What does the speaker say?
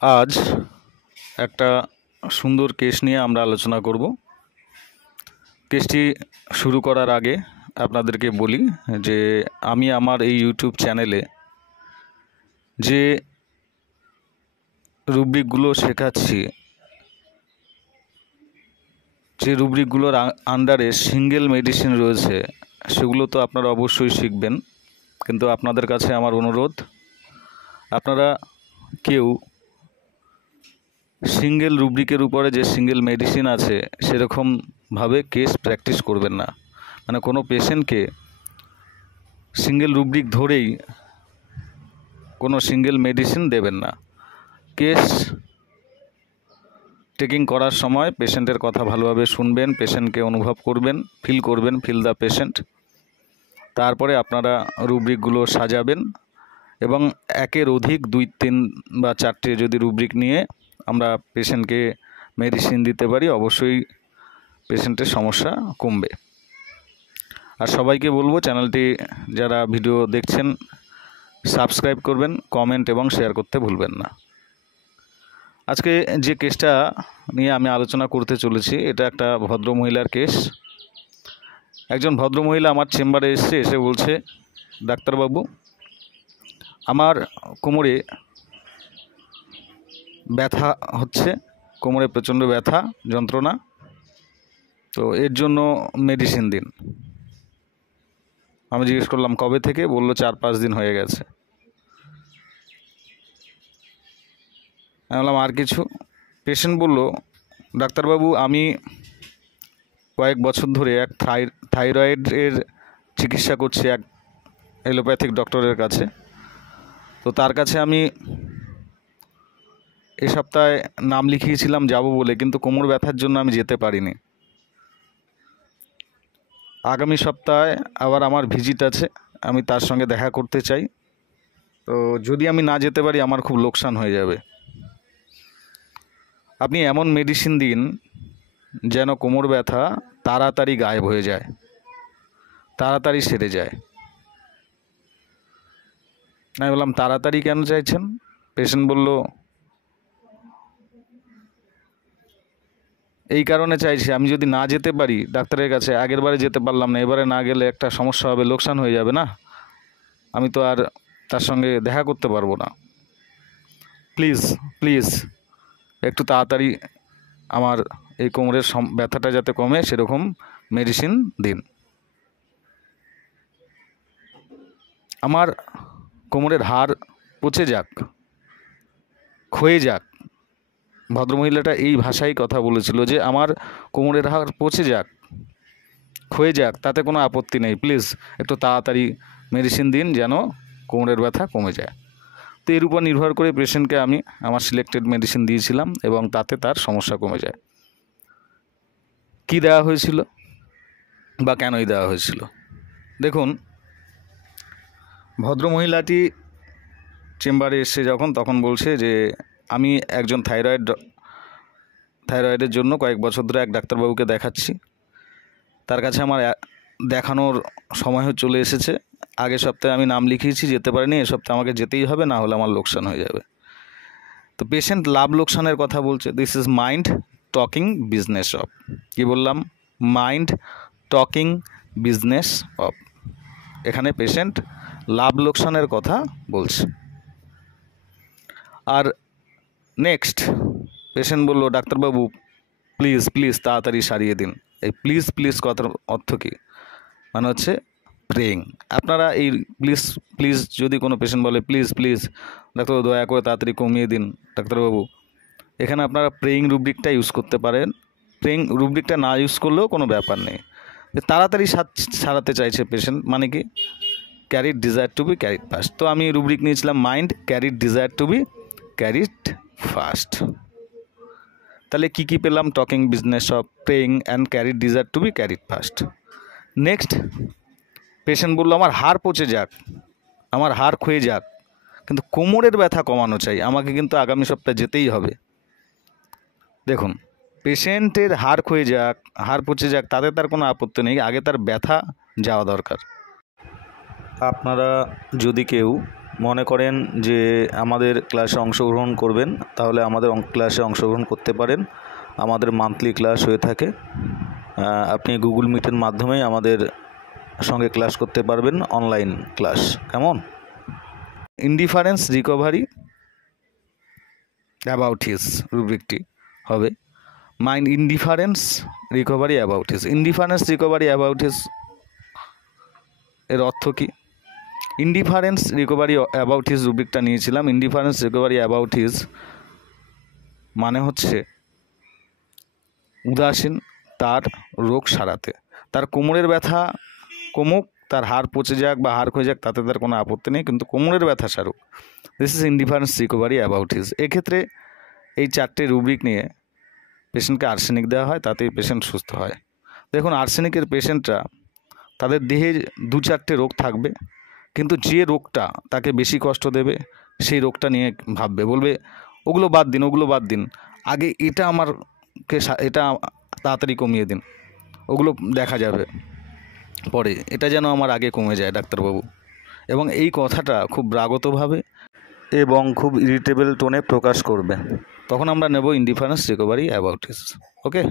আজ একটা সুন্দর কেস নিয়ে আমরা আলোচনা করব। কেসটি শুরু করার আগে আপনাদেরকে বলি যে আমি আমার এই ইউটিউব চ্যানেলে যে রুব্রিকগুলো শেখাচ্ছি, যে রুব্রিকগুলোর আন্ডারে সিঙ্গেল মেডিসিন রয়েছে, সেগুলো তো আপনারা অবশ্যই শিখবেন। কিন্তু আপনাদের কাছে আমার অনুরোধ, আপনারা কেউ সিঙ্গেল রুব্রিকের উপরে যে সিঙ্গেল মেডিসিন আছে সেরকমভাবে কেস প্র্যাকটিস করবেন না। মানে কোনো পেশেন্টকে সিঙ্গেল রুব্রিক ধরেই কোনো সিঙ্গেল মেডিসিন দেবেন না। কেস টেকিং করার সময় পেশেন্টের কথা ভালোভাবে শুনবেন, পেশেন্টকে অনুভব করবেন, ফিল দ্য পেশেন্ট। তারপরে আপনারা রুব্রিকগুলো সাজাবেন এবং একের অধিক 2, 3 বা 4টে যদি রুব্রিক নিয়ে আমরা পেশেন্টকে মেডিসিন দিতে পারি, অবশ্যই পেশেন্টের সমস্যা কমবে। আর সবাইকে বলবো, চ্যানেলটি যারা ভিডিও দেখছেন সাবস্ক্রাইব করবেন, কমেন্ট এবং শেয়ার করতে ভুলবেন না। আজকে যে কেসটা নিয়ে আমি আলোচনা করতে চলেছি, এটা একটা ভদ্রমহিলার কেস। একজন ভদ্রমহিলা আমার চেম্বারে এসে বলছে, ডাক্তারবাবু, আমার কোমরে ব্যথা হচ্ছে, কোমরে প্রচণ্ড ব্যথা যন্ত্রণা, তো এর জন্য মেডিসিন দিন। আমি জিজ্ঞেস করলাম কবে থেকে? বললো 4-5 দিন হয়ে গেছে। আমি বললাম আর কিছু? পেশেন্ট বলল, ডাক্তারবাবু, আমি কয়েক বছর ধরে এক থাইরয়েডের চিকিৎসা করছি এক এলোপ্যাথিক ডক্টরের কাছে। তো তার কাছে আমি এই সপ্তাহে নাম লিখিয়েছিলাম যাব বলে, কিন্তু কোমর ব্যথার জন্য আমি যেতে পারিনি। আগামী সপ্তাহে আবার আমার ভিজিট আছে, আমি তার সঙ্গে দেখা করতে চাই। তো যদি আমি না যেতে পারি আমার খুব লোকসান হয়ে যাবে। আপনি এমন মেডিসিন দিন যেন কোমর ব্যথা তাড়াতাড়ি গায়েব হয়ে যায়, তাড়াতাড়ি সেরে যায়। আমি বললাম তাড়াতাড়ি কেন চাইছেন? পেশেন্ট বলল, এই কারণে চাইছি, আমি যদি না যেতে পারি ডাক্তারের কাছে, আগের বারে যেতে পারলাম না, এবারে না গেলে একটা সমস্যা হবে, লোকসান হয়ে যাবে না, আমি তো আর তার সঙ্গে দেখা করতে পারবো না। প্লিজ একটু তাড়াতাড়ি আমার এই কোমরের ব্যথাটা যাতে কমে সেরকম মেডিসিন দিন। আমার কোমরের হাড় পচে যাক, ক্ষয়ে যাক। ভদ্রমহিলাটা এই ভাষায় কথা বলেছিল যে আমার কোমরের হাড় পচে যাক, ক্ষয়ে যাক, তাতে কোনো আপত্তি নেই, প্লিজ একটু তাড়াতাড়ি মেডিসিন দিন যেন কোমরের ব্যথা কমে যায়। তো এর উপর নির্ভর করে পেশেন্টকে আমি আমার সিলেক্টেড মেডিসিন দিয়েছিলাম এবং তাতে তার সমস্যা কমে যায়। কি দেওয়া হয়েছিল বা কেনই দেওয়া হয়েছিল? দেখুন, ভদ্রমহিলাটি চেম্বারে এসে তখন বলছে যে আমি একজন থাইরয়েডের জন্য কয়েক বছর ধরে এক ডাক্তারবাবুকে দেখাচ্ছি। তার কাছে আমার দেখানোর সময় চলে এসেছে। আগের সপ্তাহে আমি নাম লিখিয়েছি, যেতে পারিনি, এ সপ্তাহে আমাকে যেতেই হবে, না হলে আমার লোকসান হয়ে যাবে। তো পেশেন্ট লাভ লোকসানের কথা বলছে। This is mind talking business of. কি বললাম? Mind talking business of. এখানে পেশেন্ট লাভ লোকসানের কথা বলছে। আর নেক্সট পেশেন্ট বলল, ডাক্তারবাবু প্লিজ তাড়াতাড়ি সারিয়ে দিন। এই প্লিজ কথার অর্থ কী? মানে হচ্ছে প্রেইং। আপনারা এই প্লিজ যদি কোনো পেশেন্ট বলে প্লিজ ডাক্তারবাবু দয়া করে তাড়াতাড়ি কমিয়ে দিন ডাক্তারবাবু, এখানে আপনারা প্রেইং রুব্রিকটা ইউজ করতে পারেন। প্রেইং রুব্রিকটা না ইউজ করলেও কোনো ব্যাপার নেই। তাড়াতাড়ি সারাতে চাইছে পেশেন্ট, মানে কি carried desire to be carried fast. তো আমি রুব্রিক নিয়েছিলাম mind carried desire to be carried fast. তাহলে কী পেলাম? Talking business of, praying and carried desire to be carried fast. Next patient বললো, আমার হাড় পচে যাক, আমার হাড় ক্ষয়ে যাক, কিন্তু কোমরের ব্যথা কমানো চাই, আমাকে কিন্তু আগামী সপ্তাহে যেতেই হবে। দেখুন, পেশেন্টের হাড় ক্ষয়ে যাক, হাড় পচে যাক, তাতে তার কোনো আপত্তি নেই, আগে তার ব্যথা যাওয়া দরকার। আপনারা যদি কেউ মনে করেন যে আমাদের ক্লাসে অংশগ্রহণ করবেন, তাহলে আমাদের ক্লাসে অংশগ্রহণ করতে পারেন। আমাদের মান্থলি ক্লাস হয়ে থাকে। আপনি গুগল মিটের মাধ্যমেই আমাদের সঙ্গে ক্লাস করতে পারবেন, অনলাইন ক্লাস। কেমন? ইনডিফারেন্স রিকভারি অ্যাবাউট হিজ রুব্রিকটি হবে mind indifference recovery about his. Indifference recovery about his এর অর্থ কী? ইনডিফারেন্স রিকভারি অ্যাবাউট হিজ রুব্রিকটা নিয়েছিলাম। ইনডিফারেন্স রিকভারি অ্যাবাউট হিজ মানে হচ্ছে উদাসীন তার রোগ সারাতে। তার কোমরের ব্যথা কমুক, তার হাড় পচে যাক বা হাড় ক্ষয়ে যাক, তাতে তার কোনো আপত্তি নেই, কিন্তু কোমরের ব্যথা Shahrukh. This is indifference recovery about his. এক্ষেত্রে এই 4টে রুব্রিক নিয়ে পেশেন্টকে আর্সেনিক দেওয়া হয়, তাতেই পেশেন্ট সুস্থ হয়। দেখুন, আর্সেনিকের পেশেন্টরা তাদের দেহে 2-4টে রোগ থাকবে, কিন্তু যে রোগটা তাকে বেশি কষ্ট দেবে সেই রোগটা নিয়ে ভাববে, বলবে ওগুলো বাদ দিন, ওগুলো বাদ দিন, আগে এটা এটা তাড়াতাড়ি কমিয়ে দিন, ওগুলো দেখা যাবে পরে, এটা যেন আমার আগে কমে যায় ডাক্তারবাবু। এবং এই কথাটা খুব রাগতভাবে এবং খুব ইরিটেবল টোনে প্রকাশ করবে। তখন আমরা নেব indifference recovery about his. Okay.